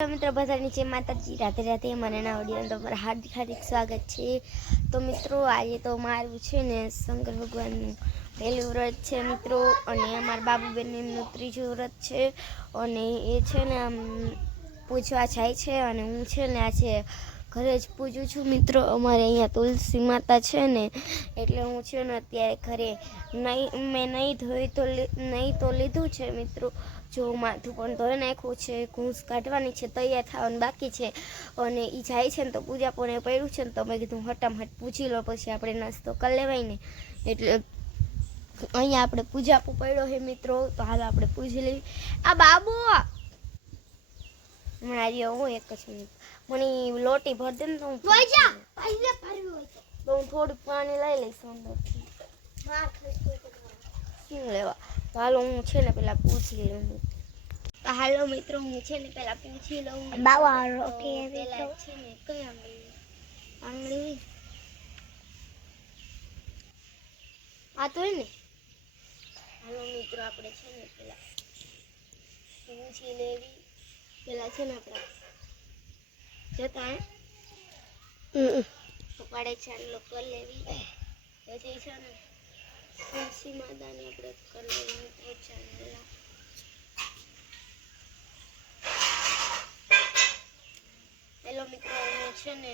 મિત્રો બધાની જય માતાજી, રાધે રાધે। મને ના ઓડિયો તમારું હાર્દિક હાર્દિક સ્વાગત છે। તો મિત્રો આજે તો મારું છે ને શંકર ભગવાનનું પહેલું વ્રત છે મિત્રો, અને અમારા બાબુબેન એમનું ત્રીજું વ્રત છે, અને એ છે ને આમ પૂજવા જાય છે, અને હું છે ને આજે ઘરે જ પૂજું છું મિત્રો। અમારે અહીંયા તુલસી માતા છે ને, એટલે હું છે ને અત્યારે ઘરે મેં નહીં તો લીધું છે મિત્રો। જો માથું પણ ધોઈ નાખ્યું છે, ઘૂંસ કાઢવાની છે, તૈયાર થવાનું બાકી છે, અને એ જાય છે ને તો પૂજા પણ પડ્યું છે ને, તો મેં કીધું હટામહટ પૂછી લો, પછી આપણે નાસ્તો કરી લેવાય ને। એટલે અહીંયા આપણે પૂજા પડ્યો છે મિત્રો, તો હાલ આપણે પૂજી લેવી। આ બાબુ હમણાં હું એક જ મિનિટ, મને લોટી ભર દે ને તો હું થોડું પાણી લઈ લઈશ અંદરથી લેવા। તો હાલો હું છે ને પેલા પૂછી લઉં। તો હાલો મિત્રો હું છે ને પેલા પૂછી લઉં। બાવા રોટી પેલા છે ને કઈ આંગળી આ તો ને। હાલો મિત્રો આપણે છે ને પેલા પૂછી લેવી। પેલા છે ને આપણે જતા પડે ચાલો કરી લેવી, પછી છે ને તુલસી માતાને આપણે કરી લેવી મિત્રો ચાંદલા। હેલો મિત્રો અહીંયા છે ને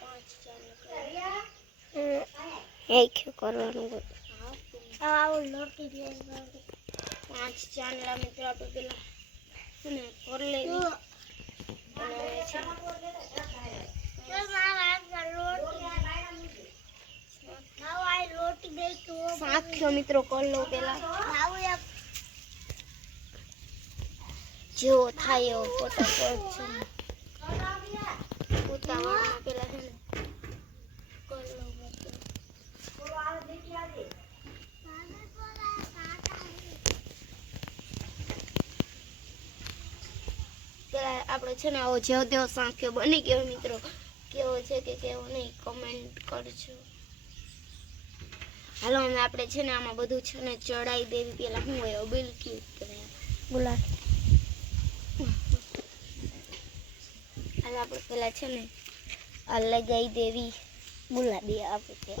5 ચાંદલા એક કરવાનું આવું લોટી લેવાનું 5 ચાંદલા મિત્રો આપણે પેલા છે ને કરી લેવી। અને છે સાખ્યો મિત્રો કરી લો પેલા, જેવો થાય એવો ફટાફટ છે ઉતાવળમાં પેલા છે ને કરી લો બધું। પેલા આપણે છે ને આવો જેવો તેવો સાખ્યો બની ગયો મિત્રો, કેવો છે કે કેવો નહીં કમેન્ટ કરજો। હાલો હવે આપણે છે ને આમાં બધું છે ને ચડાવી દેવી। પેલા શું હોય બિલકી ગુલાબ, હાલ આપણે પેલા છે ને આ લગાવી દેવી ગુલાબી આપણે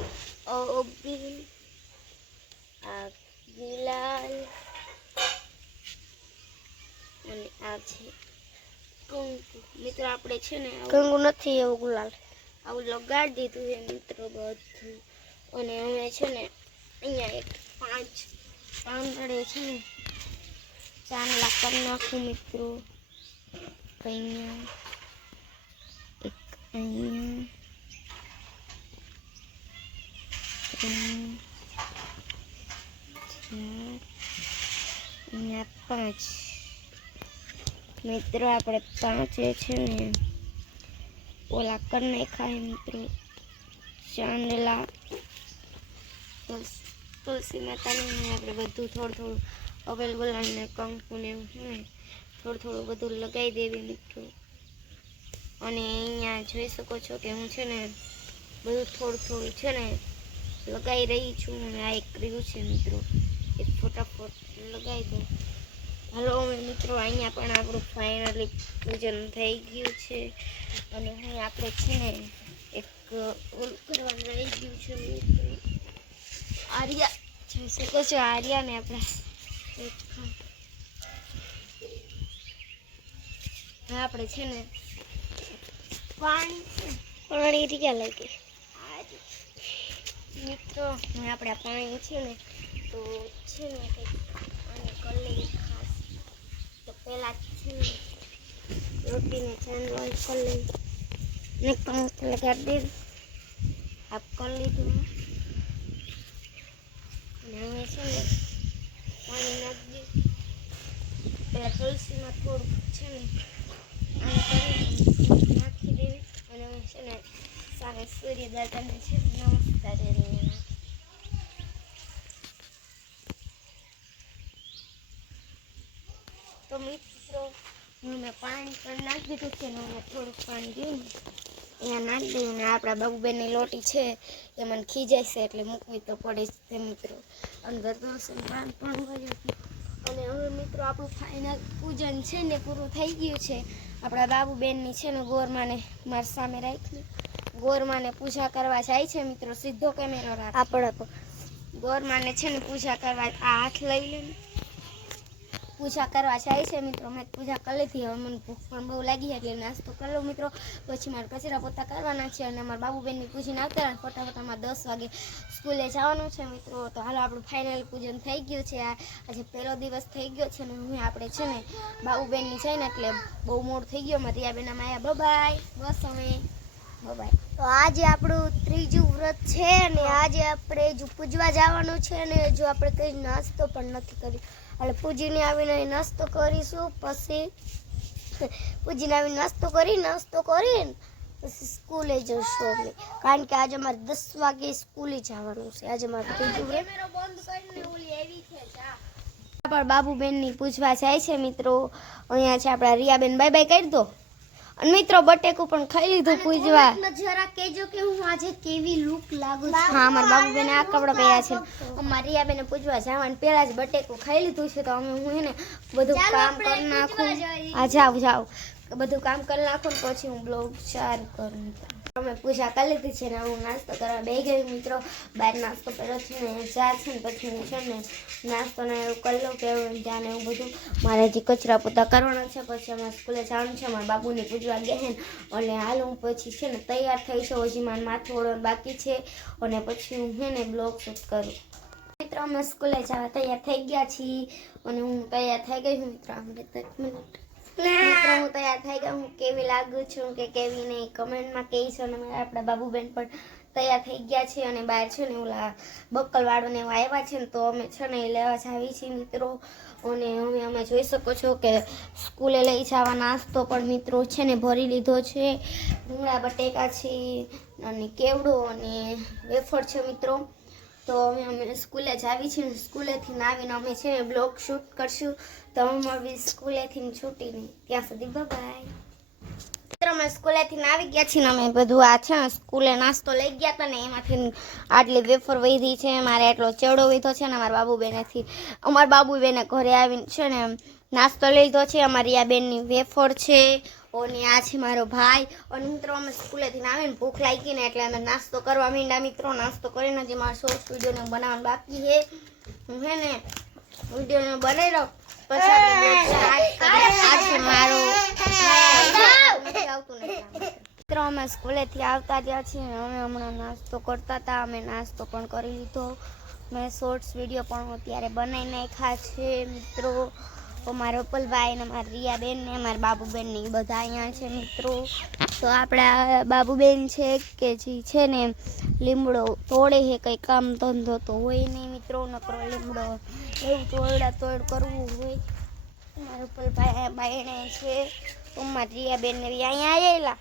આ ગુલાલ, અને આ છે કંકુ મિત્રો। આપણે છે ને કંકુ નથી, એવું ગુલાલ આવું લગાડી દીધું છે મિત્રો બધું, અને હવે છે ને અહીંયા એક 5 પાંદડે છે ને ચાંદલા કરી નાખું મિત્રો। અહીંયા એક અહીંયા 5 મિત્રો આપણે 5 છે ને ઓલા કરી નાખાય મિત્રો ચાંદલા તુલસી માતાને। આપણે બધું થોડું અવેલેબલ અને કંકુ ને થોડું બધું લગાવી દેવી મિત્રો। અને અહીંયા જોઈ શકો છો કે હું છે ને બધું થોડું છે ને લગાવી રહી છું, અને આ એક રહ્યું છે મિત્રો, એક ફટાફટ લગાવી દઉં। હાલો અમે મિત્રો અહીંયા પણ આપણું ફાઇનલી પૂજન થઈ ગયું છે, અને અહીં આપણે છે ને એક ઓલું કરવાનું રહી ગયું છે મિત્રો। આર્યા જોઈ શકો છો, આર્યાને આપણે આપણે છે ને પાણી રીયા લાગી મિત્રો। આપણે આ પાણી છે ને તો છે ને કંઈક આને કરી લઈએ ખાસ। તો પહેલા છે ને રોટીને ચાંદલો કરી લઈએ ને પાંચ લગાડી દેવી, આપ કરી લીધું। અને હવે છે ને પાણી નાખી દઈએ, પહેલાં તુલસીમાં થોડુંક છે ને નાખી દેવી, અને હવે છે ને સામે સૂર્ય દાદાને છે નમસ્કાર કરીને। તો મિત્રો મેં પાણી પણ નાખી દીધું છે ને, હવે થોડુંક પાણી દઉં અહીંયા નાખી દઈએ। અને આપણા બાબુબેનની લોટી છે એ મને ખીજાય છે, એટલે મૂકવી તો પડે જ છે મિત્રો। અંદર દોષ પાન પણ ભર્યું, અને હવે મિત્રો આપણું ફાઇનલ પૂજન છે ને પૂરું થઈ ગયું છે. આપણા બાબુબેનની છે ને ગોરમાને મારી સામે રાખી ગોરમાને પૂજા કરવા જાય છે મિત્રો. સીધો કેમેરો રાખ. આપણે ગોરમાને છે ને પૂજા કરવા આ હાથ લઈ લે પૂજા કરવા જાય છે મિત્રો. મેં પૂજા કરી લીધી. હવે મને ભૂખ પણ બહુ લાગી એટલે નાસ્તો કરી લઉં મિત્રો. પછી મારે કચરા પોતા કરવાના છે અને અમારા બાબુબેનની પૂજીને આવતા ફટાફટામાં 10 વાગે સ્કૂલે જવાનું છે મિત્રો. તો હાલો આપણું ફાઇનલ પૂજન થઈ ગયું છે. આજે પહેલો દિવસ થઈ ગયો છે ને હું આપણે છે ને બાબુબેનની છે ને એટલે બહુ મોડું થઈ ગયો. મારી બેન આયા બાય બસ અમે બાય. તો આજે આપણું ત્રીજું વ્રત છે ને આજે આપણે જો પૂજવા જવાનું છે ને જો આપણે કંઈ નાસ્તો પણ નથી કર્યો એટલે પૂજીને આવીને નાસ્તો કરીશું. પછી પૂજીને આવીને નાસ્તો કરીને પછી સ્કૂલે જશું અમે. કારણ કે આજે અમારે 10 વાગે સ્કૂલે જવાનું છે. આજે મારે ત્રીજું વ્રત. કેમેરો બંધ કરીને ઓલી એવી છે જા. પણ બાબુબેનની પૂછવા જાય છે મિત્રો. અહીંયા છે આપણા રિયાબેન બાય બાય કરી દો. અને મિત્રો બટેકું પણ ખાઈ લીધું પૂજવા. જરા કહેજો કે હું આજે કેવી લુક લાગુ છું. હા અમારા બાબુબેને આ કપડા પહેર્યા છે. અમારા રિયાબેને પૂજવા જવાનું પહેલા જ બટેકું ખાઈ લીધું છે. તો અમે હું હે ને બધું કામ કરી નાખું. હા જાવ બધું કામ કરી નાખું ને પછી હું બ્લોગ ચાલુ કરું. અમે પૂજા કરી લીધી છે ને હું નાસ્તો કરવા બેસી ગઈ મિત્રો. બહાર નાસ્તો કર્યો છે ને ચા છે ને પછી હું છે ને નાસ્તો ને એવું કરી લઉં કે ત્યાં ને એવું બધું. મારે હજી કચરા પોતા કરવાના છે. પછી અમારે સ્કૂલે જવાનું છે. મારા બાબુને પૂજવા ગયા છે અને હાલ હું પછી છે ને તૈયાર થઈ છે. હજી મારું માથું ઓળવાનું બાકી છે અને પછી હું છે ને બ્લોગ શૂટ કરું. મિત્રો અમે સ્કૂલે જવા તૈયાર થઈ ગયા છીએ અને હું તૈયાર થઈ ગઈ છું મિત્રો. મિત્રો હું તૈયાર થઈ ગઈ. હું કેવી લાગુ છું કે કેવી નહીં કમેન્ટમાં કહીશ. અને આપણા બાબુબેન પણ તૈયાર થઈ ગયા છે અને બહાર છે ને ઓલા બક્કલવાળોને એવા આવ્યા છે ને તો અમે છે ને એ લેવા જાવી છીએ મિત્રો. અને અમે જોઈ શકો છો કે સ્કૂલે લઈ જવા નાસ્તો પણ મિત્રો છે ને ભરી લીધો છે. ભૂંગળા બટેકા છે અને કેવડો અને વેફર છે મિત્રો. તો અમે સ્કૂલે જ આવી છીએ. સ્કૂલેથી આવીને અમે છે ને બ્લોગ શૂટ કરશું. તો અમે સ્કૂલેથી છૂટીને ત્યાં સુધી બાય. મિત્રો અમે સ્કૂલેથી આવી ગયા છીએ ને અમે બધું આ છે ને સ્કૂલે નાસ્તો લઈ ગયા હતા ને એમાંથી આટલી વેફર વધી છે. મારે એટલો ચેવડો વીધો છે ને અમારા બાબુબેને ઘરે આવીને છે ને નાસ્તો લઈ લીધો છે. અમારી આ બેનની વેફર છે અને આ છે મારો ભાઈ. અને મિત્રો અમે સ્કૂલેથી આવીને ભૂખ લાગી ને એટલે અમે નાસ્તો કરવા માંડ્યા મિત્રો. નાસ્તો કરીને જે મારા શોર્ટ વિડીયોને બનાવવાનું બાકી છે હું હે ને વિડીયોને બનાવી લઉં પછી આ છે મારો આવતું નથી મિત્રો. અમે સ્કૂલેથી આવતા રહ્યા છીએ અમે હમણાં નાસ્તો કરતા હતા. અમે નાસ્તો પણ કરી લીધો. મેં શોર્ટ્સ વિડીયો પણ અત્યારે બનાવી નાખ્યા છે મિત્રો. મારા પલભાઈ ને મારા રિયાબેન ને મારા બાબુબેન ને બધા અહીંયા છે મિત્રો. તો આપણા બાબુબેન છે કે જે છે ને લીમડો તોડે છે. કંઈ કામ ધંધો તો હોય નહીં મિત્રો. નકરો લીમડો એવું તોડ કરવું હોય. મારા પલભાઈ બાયણે છે. મારા રિયાબેન ને અહીંયા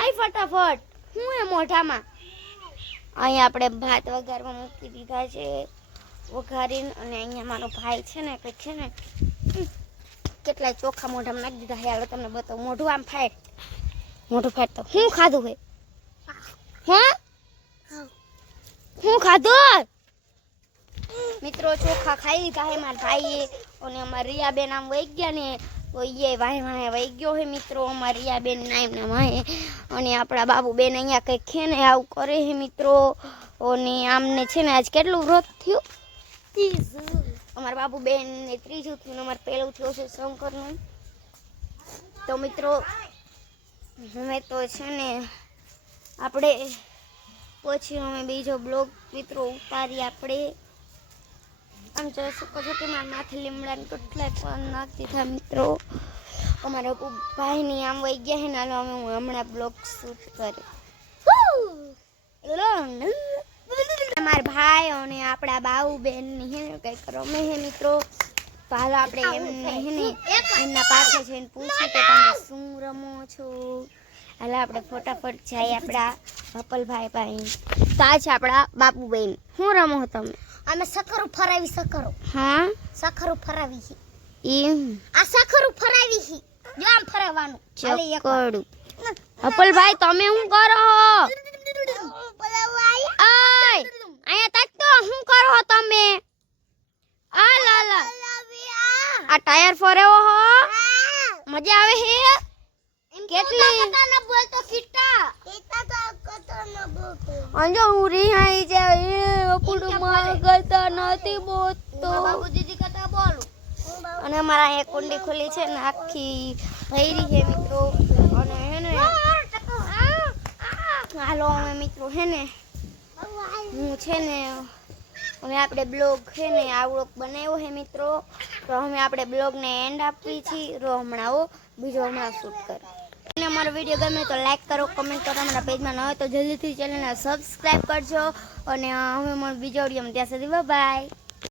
આવી ફટાફટ હું એ મોઢામાં અહીંયા આપણે ભાત વઘારવા મૂકી દીધા છે વઘારીને. અને અહીંયા મારો ભાઈ છે ને કંઈક છે ને કેટલાય ચોખા મોઢામાં નાખી દીધા. હાલો તમને બતાવું. મોઢું આમ મોઢું ફાટ તો હું ખાધું હે હા હું ખાધું મિત્રો. ચોખા ખાઈ લીધા હે મારા ભાઈએ. અને અમારા રિયાબેન આમ વહી ગયા ને તો એ વાહે વહી ગયો હે મિત્રો. અમારા રિયાબેન નામ વાહે. અને આપણા બાબુબેન અહીંયા કંઈક છે ને આવું કરે છે મિત્રો. અને આમને છે ને આજ કેટલું વ્રત થયું? અમારા બાબુબેન ને ત્રીજું થયું. અમારે પહેલું થયું છે શંકરનું. તો મિત્રો હવે તો છે ને આપણે પછી અમે બીજો બ્લોગ મિત્રો ઉતારી આપણે. આમ જોઈ શકો છો કે મારા માથે લીમડાને કેટલાય પણ નાખી દીધા મિત્રો. અમારા ભાઈની આમ વહી ગયા છે ને હાલો અમે હું હમણાં બ્લોગ શૂટ કરે. અમારા ભાઈ અને આપણા બાબુબેન ની હે ને કંઈક રમે હે મિત્રો. તો હાલો આપણે એમને હે ને એમના પાસે જઈને પૂછીએ કે તમે શું રમો છો. હાલો આપણે ફટાફટ જાય આપણા ભપલભાઈ પાસે. તો આ છે આપણા બાબુબેન. શું રમો તમે? અમે સખરું ફરાવી સખરો. હા સખરું ફરાવી છે. એમ આ સખરું ફરાવી છે. જો આમ ફરાવવાનું. ચકડું. ભપલભાઈ તમે શું કરો? અહીંયા તક તો શું કરો તમે? આ લાલા આ ટાયર ફરેવો હો મજા આવે હે કેટલી બોલતો કીટા તો કતો ન બોલતો અંજો હું રિહાઈ જાય એ અપુડું માં કરતા નથી બોલતો બાબુ દીદી કતા બોલું અને અમારા અહીંયા કુંડી ખુલી છે ને આખી ભૈરી છે મિત્રો અને હે ને હાલો અમે મિત્રો હે ને હું છે ને અમે આપણે બ્લોગ છે ને આવડો બનાવ્યો છે મિત્રો તો અમે આપણે બ્લોગને એન્ડ આપવી છીએ રો હમણાં આવો બીજો હમણાં શૂટ કરો અને અમારો વિડીયો ગમે તો લાઈક કરો કમેન્ટ કરો અમારા પેજમાં ન હોય તો જલ્દીથી ચેનલને સબસ્ક્રાઈબ કરજો અને હવે મને બીજો વિડીયોમાં ત્યાં સુધી બાય